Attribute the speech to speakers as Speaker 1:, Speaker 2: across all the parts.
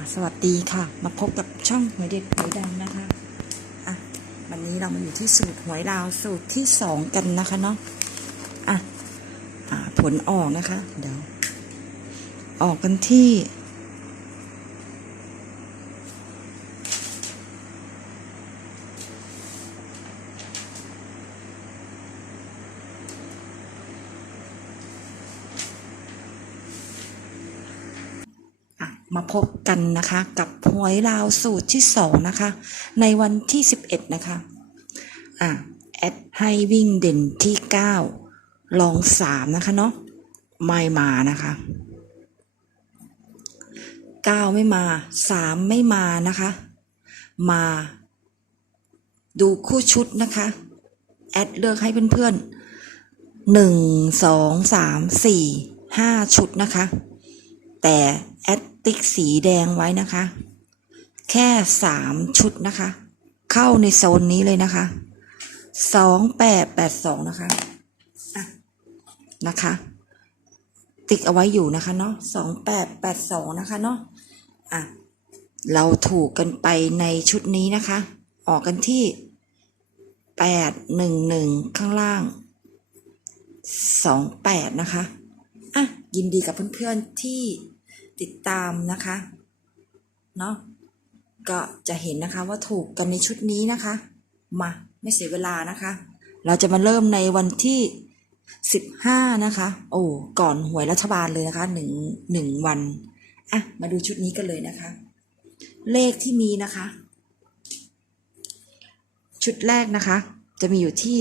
Speaker 1: ค่ะสวัสดีค่ะ มาพบกับช่องหวยเด็ดหวยดังนะคะอะวันนี้เรามาอยู่ที่สูตรหวยลาวสูตรที่สองกันนะคะเนาะอะอ่าผลออกนะคะ เดี๋ยว ออกกันที่ มาพบกันนะคะ กับหวยลาวสูตรที่สองนะคะ ในวันที่สิบเอ็ดนะคะ อะ แอดให้วิ่งเด่นที่เก้าลองสามนะคะเนาะไม่มานะคะเก้าไม่มาสามไม่มานะคะ มา ดูคู่ชุดนะคะ แอดเลือกให้เพื่อนๆหนึ่งสองสามสี่ห้าชุดนะคะ แต่ ติ๊กสีแดงไว้นะคะ แค่สามชุดนะคะ เข้าในโซนนี้เลยนะคะสองแปดแปดสองนะคะะนะคะ ติ๊กเอาไว้อยู่นะคะเนาะสองแปดแปดสองนะคะเนาะอะเราถูกกันไปในชุดนี้นะคะ ออกกันที่แปดหนึ่งหนึ่งข้างล่างสองแปดนะคะอะยินดีกับเพื่อนๆที่ ติดตามนะคะเนาะก็จะเห็นนะคะว่าถูกกันในชุดนี้นะคะ มาไม่เสียเวลานะคะ เราจะมาเริ่มในวันที่สิบห้านะคะ โอ้ก่อนหวยรัฐบาลเลยนะคะหนึ่งหนึ่งวันอะมาดูชุดนี้กันเลยนะคะ เลขที่มีนะคะ ชุดแรกนะคะ จะมีอยู่ที่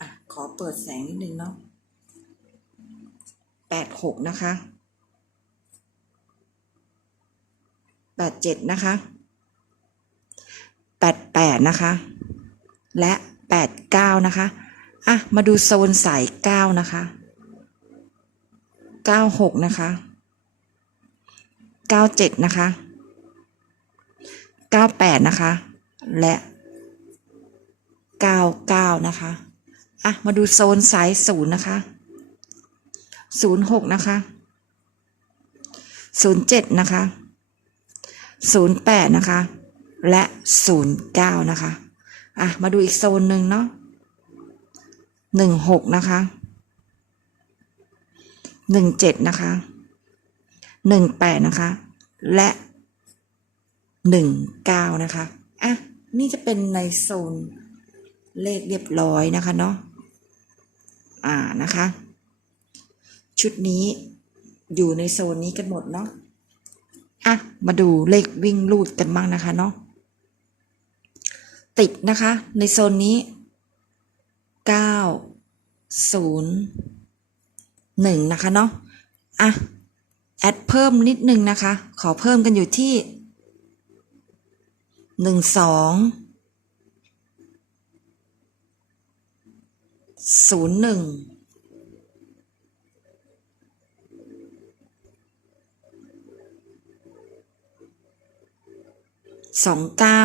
Speaker 1: อะขอเปิดแสงนิดนึงเนาะ แปดหกนะคะแปดเจ็ดนะคะแปดแปดนะคะ และแปดเก้านะคะ อะ มาดูโซนสายเก้านะคะเก้าหกนะคะเก้าเจ็ดนะคะเก้าแปดนะคะ และเก้าเก้านะคะ อะ มาดูโซนสายศูนย์นะคะ ศูนย์หกนะคะศูนย์เจ็ดนะคะศูนย์แปดนะคะ และศูนย์เก้านะคะอะมาดูอีกโซนหนึ่งเนาะหนึ่งหกนะคะหนึ่งเจ็ดนะคะหนึ่งแปดนะคะ และหนึ่งเก้านะคะอะนี่จะเป็นในโซนเลขเรียบร้อยนะคะเนาะอ่านะคะ ชุดนี้อยู่ในโซนนี้กันหมดเนาะอะมาดูเลขวิ่งลูดกันบ้างนะคะเนาะติดนะคะ ในโซนนี้ 9 0 1 นะคะเนาะอะแอดเพิ่มนิดนึงนะคะ ขอเพิ่มกันอยู่ที่ 1 2 0 1 สองเก้า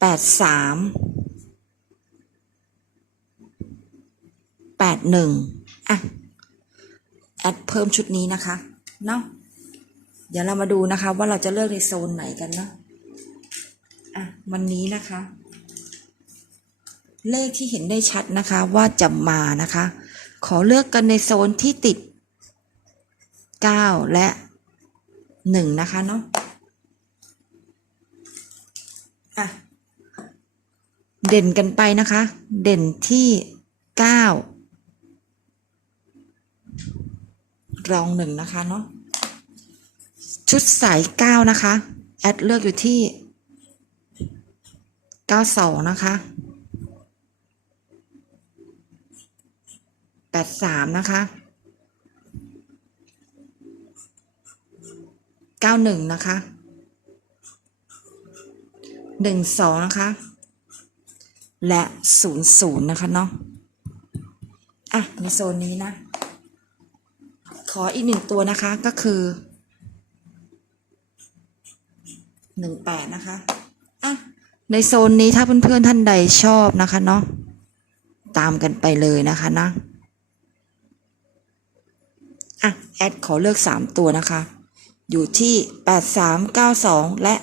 Speaker 1: แปดสามแปดหนึ่งอะ แอดเพิ่มชุดนี้นะคะเนาะเดี๋ยวเรามาดูนะคะ ว่าเราจะเลือกในโซนไหนกันเนาะอะวันนี้นะคะ เลขที่เห็นได้ชัดนะคะว่าจะมานะคะ ขอเลือกกันในโซนที่ติดเก้าและ หนึ่งนะคะเนาะอะเด่นกันไปนะคะ เด่นที่เก้ารองหนึ่งนะคะเนาะชุดสายเก้านะคะ แอดเลือกอยู่ที่เก้าสองนะคะแปดสามนะคะ ก้าหนึ่งนะคะหนึ่งสองนะคะ และศูนย์ศูนย์นะคะเนาะอะในโซนนี้นะ ขออีกหนึ่งตัวนะคะก็คือหนึ่งแปดนะคะอะในโซนนี้ถ้าเพื่อนๆท่านใดชอบนะคะเนาะตามกันไปเลยนะคะนะอะแอดขอเลือก3ตัวนะคะ อยู่ที่ 8392 และ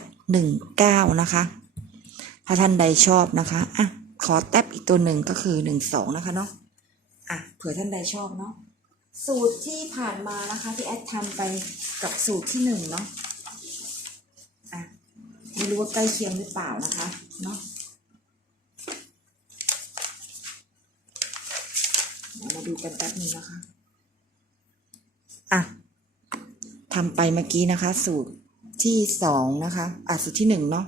Speaker 1: 19 นะคะ ถ้าท่านใดชอบนะคะอะขอแท็บอีกตัวหนึ่งก็คือ 12 นะคะเนาะอะเผื่อท่านใดชอบเนาะสูตรที่ผ่านมานะคะที่แอดทำไปกับสูตรที่หนึ่งเนาะอะไม่รู้ว่าใกล้เคียงหรือเปล่านะคะเนาะมาดูกันแป๊บนึงนะคะ อะ ทำไปเมื่อกี้นะคะ สูตรที่สองนะคะอะสูตรที่หนึ่งเนาะ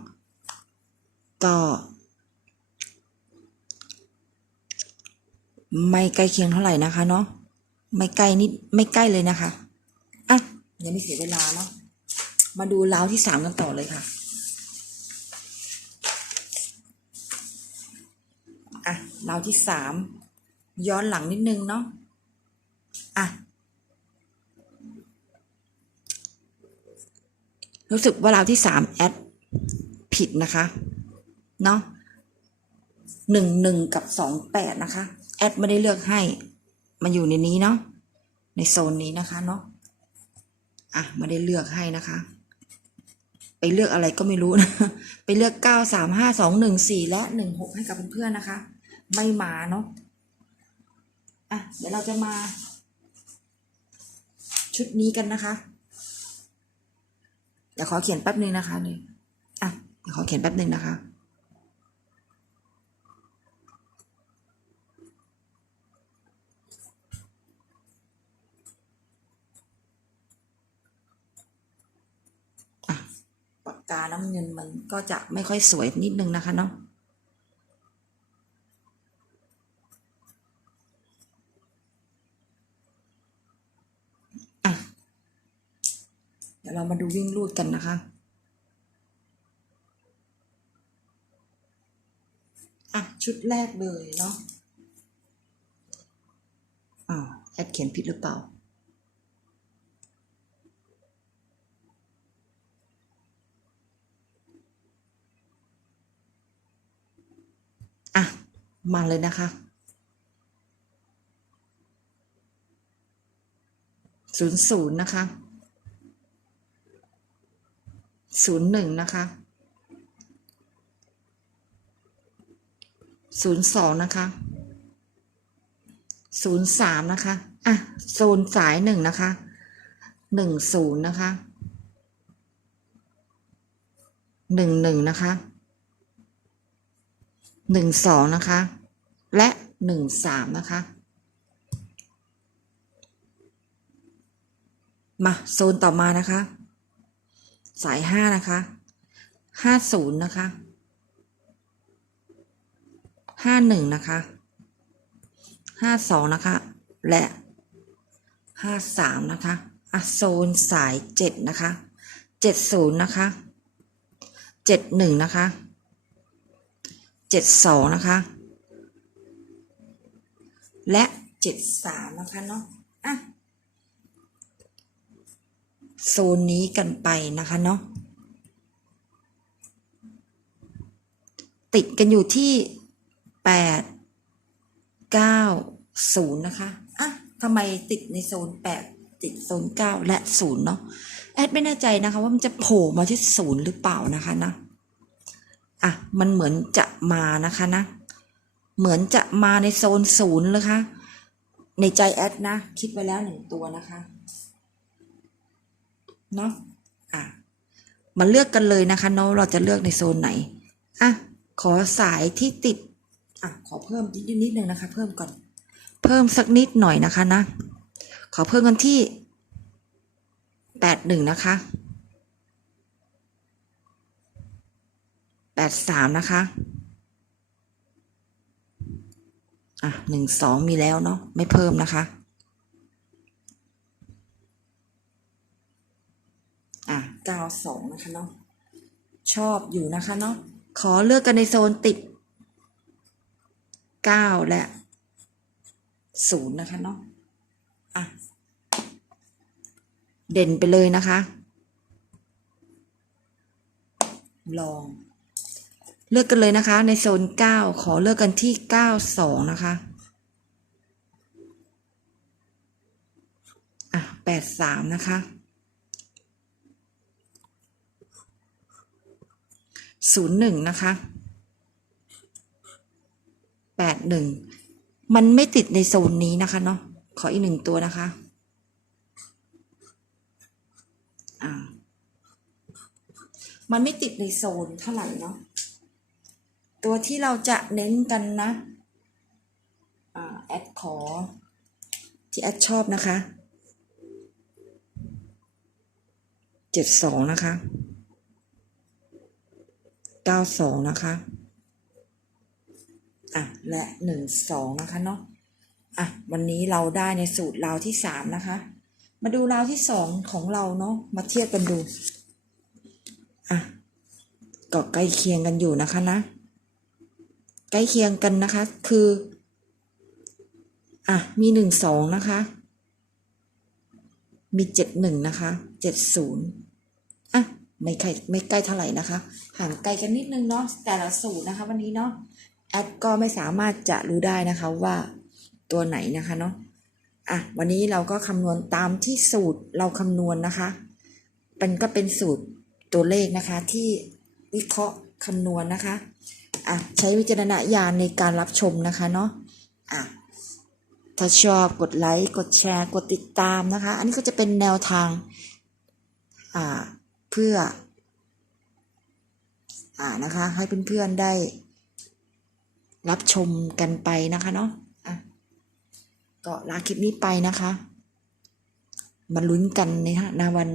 Speaker 1: ก็ไม่ใกล้เคียงเท่าไหร่นะคะเนาะไม่ใกล้นิดไม่ใกล้เลยนะคะอะยังไม่เสียเวลาเนาะมาดูราวที่สามกันต่อเลยค่ะอะราวที่สามย้อนหลังนิดนึงเนาะอะ รู้สึกว่าราวที่สามแอดผิดนะคะ เนาะหนึ่งหนึ่งกับสองแปดนะคะ แอดไม่ได้เลือกให้ มันอยู่ในนี้เนาะ ในโซนนี้นะคะเนาะ อะไม่ได้เลือกให้นะคะ ไปเลือกอะไรก็ไม่รู้นะ ไปเลือกเก้าสามห้าสองหนึ่งสี่และหนึ่งหกให้กับเพื่อนๆนะคะ ไม่มาเนาะ อะ เดี๋ยวเราจะมา ชุดนี้กันนะคะ ดี๋ยวขอเขียนแป๊บนึงนะคะนี่อะเดี๋ยวขอเขียนแป๊บนึงนะคะอะปากกาน้ำเงินมันก็จะไม่ค่อยสวยนิดนึงนะคะเนาะอะ เดี๋ย วิ่งรูดกันนะคะ อะ ชุดแรกเลยเนาะอ้าวแอดเขียนผิดหรือเปล่าอะ มาเลยนะคะ ศูนย์ศูนย์นะคะ ศูนย์หนึ่งนะคะศูนย์สองนะคะศูนย์สามนะคะ อะ โซนสายหนึ่งนะคะหนึ่งศูนย์นะคะหนึ่งหนึ่งนะคะหนึ่งสองนะคะ และหนึ่งสามนะคะ มา โซนต่อมานะคะ สายห้านะคะห้าศูนย์นะคะห้าหนึ่งนะคะห้าสองนะคะ และห้าสามนะคะอะโซนสายเจ็ดนะคะเจ็ดศูนย์นะคะเจ็ดหนึ่งนะคะเจ็ดสองนะคะ และเจ็ดสามนะคะเนาะอะ โซนนี้กันไปนะคะเนาะติดกันอยู่ที่แปดเก้าศูนย์นะคะอะทำไมติดในโซนแปดติดโซนเก้าและศูนย์เนาะแอดไม่แน่ใจนะคะว่ามันจะโผล่มาที่ศูนย์หรือเปล่านะคะนะอะมันเหมือนจะมานะคะนะ เหมือนจะมาในโซนศูนย์เลยค่ะในใจแอดนะ คิดไว้แล้วหนึ่งตัวนะคะ เนาะอะมาเลือกกันเลยนะคะเนาะเราจะเลือกในโซนไหนอะขอสายที่ติดอะขอเพิ่มนิดนิดนึงนะคะ เพิ่มก่อน เพิ่มสักนิดหน่อยนะคะนะ ขอเพิ่มกันที่แปดหนึ่งนะคะแปดสามนะคะอะหนึ่งสองมีแล้วเนาะไม่เพิ่มนะคะ อะเก้าสองนะคะเนาะชอบอยู่นะคะเนาะขอเลือกกันในโซนติดเก้าและศูนย์นะคะเนาะอะเด่นไปเลยนะคะ ลอง เลือกกันเลยนะคะ ในโซนเก้าขอเลือกกันที่เก้าสองนะคะอะแปแปดสามนะคะ ศูนย์หนึ่งนะคะแปดหนึ่งมันไม่ติดในโซนนี้นะคะเนาะขออีกหนึ่งตัวนะคะอ่ามันไม่ติดในโซนเท่าไหร่เนาะตัวที่เราจะเน้นกันนะอ่าแอดขอ ที่แอดชอบนะคะเจ็ดสองนะคะ เก้าสองนะคะอะและหนึ่งสองนะคะเนาะอะวันนี้เราได้ในสูตรราวที่สามนะคะ มาดูราวที่สองของเราเนาะมาเทียบกันดูอะก็ใกล้เคียงกันอยู่นะคะนะ ใกล้เคียงกันนะคะคืออะมีหนึ่งสองนะคะ มีเจ็ดหนึ่งนะคะเจ็ดศูนย์อะ ไม่ใกล้ไม่ใกล้เท่าไหร่นะคะ ห่างไกลกันนิดนึงเนาะแต่ละสูตรนะคะ วันนี้เนาะแอดก็ไม่สามารถจะรู้ได้นะคะว่าตัวไหนนะคะเนาะอะวันนี้เราก็คำนวณตามที่สูตรเราคำนวณนะคะ มันก็เป็นสูตรตัวเลขนะคะที่วิเคราะห์คำนวณนะคะอะใช้วิจารณญาณในการรับชมนะคะเนาะอะถ้าชอบกดไลค์กดแชร์ กดติดตามนะคะ อันนี้ก็จะเป็นแนวทางอ่า เพื่อ อ่านะคะ ให้เพื่อนๆได้ รับชมกันไปนะคะเนาะะก็ลาคลิปนี้ไปนะคะมาลุ้นกันในในวัน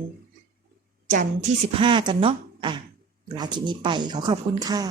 Speaker 1: จันทร์ที่สิบห้ากันเนาะอะลาคลิปนี้ไปขอขอบคุณค่ะ